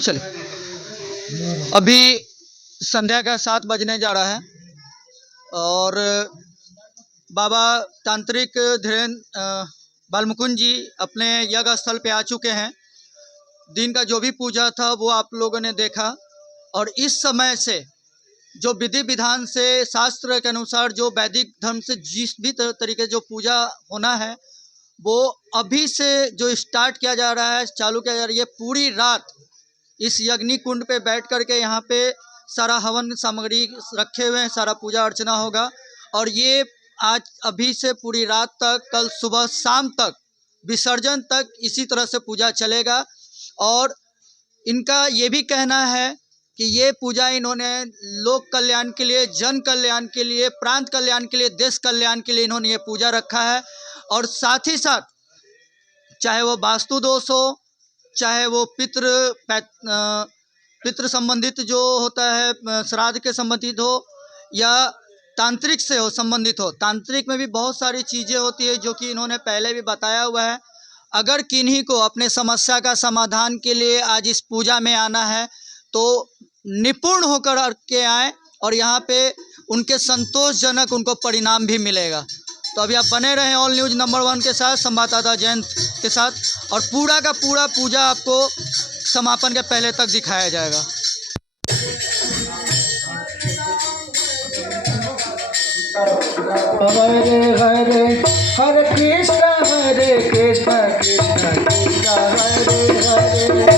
चलिए, अभी संध्या का 7 बजने जा रहा है और बाबा तांत्रिक धीरेन्द्र बालमुकुंद जी अपने यज्ञ स्थल पे आ चुके हैं। दिन का जो भी पूजा था वो आप लोगों ने देखा और इस समय से जो विधि विधान से शास्त्र के अनुसार जो वैदिक धर्म से जिस भी तरीके जो पूजा होना है वो अभी से जो स्टार्ट किया जा रहा है, चालू किया जा रहा है। ये पूरी रात इस यज्ञ कुंड पे बैठ करके यहाँ पे सारा हवन सामग्री रखे हुए हैं, सारा पूजा अर्चना होगा और ये आज अभी से पूरी रात तक, कल सुबह शाम तक, विसर्जन तक इसी तरह से पूजा चलेगा। और इनका ये भी कहना है कि ये पूजा इन्होंने लोक कल्याण के लिए, जन कल्याण के लिए, प्रांत कल्याण के लिए, देश कल्याण के लिए इन्होंने ये पूजा रखा है। और साथ ही साथ चाहे वो वास्तु दोष हो, चाहे वो पितृ संबंधित जो होता है, श्राद्ध के संबंधित हो या तांत्रिक से हो संबंधित हो, तांत्रिक में भी बहुत सारी चीज़ें होती है जो कि इन्होंने पहले भी बताया हुआ है। अगर किन्हीं को अपने समस्या का समाधान के लिए आज इस पूजा में आना है तो निपुण होकर के आए और यहाँ पे उनके संतोषजनक उनको परिणाम भी मिलेगा। तो अभी आप बने रहें ऑल न्यूज़ नंबर 1 के साथ, संवाददाता जयंत के साथ, और पूरा का पूरा पूजा आपको समापन के पहले तक दिखाया जाएगा। हरे हरे हरे कृष्ण कृष्ण कृष्ण हरे हरे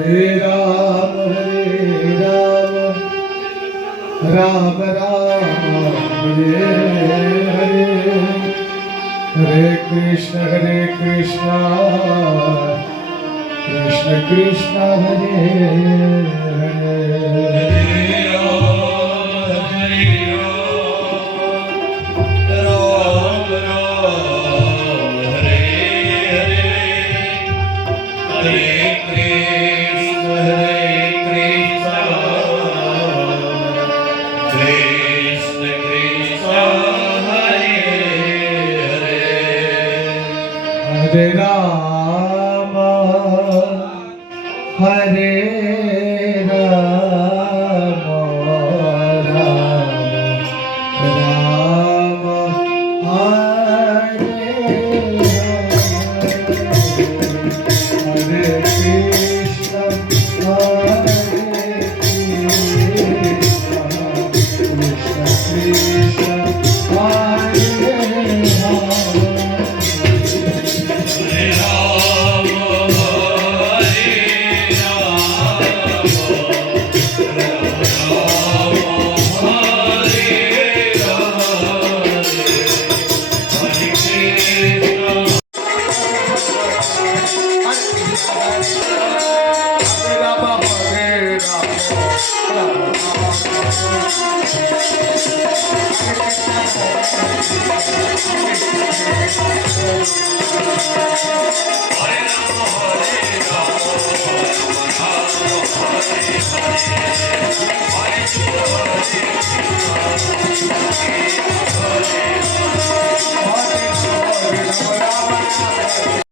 हरे राम राम राम हरे हरे हरे कृष्ण कृष्ण कृष्ण हरे हरे हरे राम हरे राम राम हरे हरे कृष्ण कृष्ण कृष्ण हरे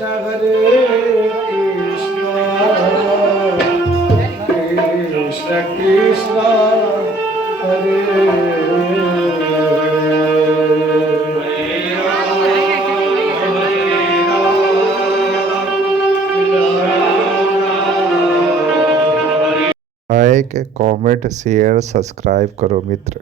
Krishna Krishna Krishna Hare like comment share subscribe करो मित्र।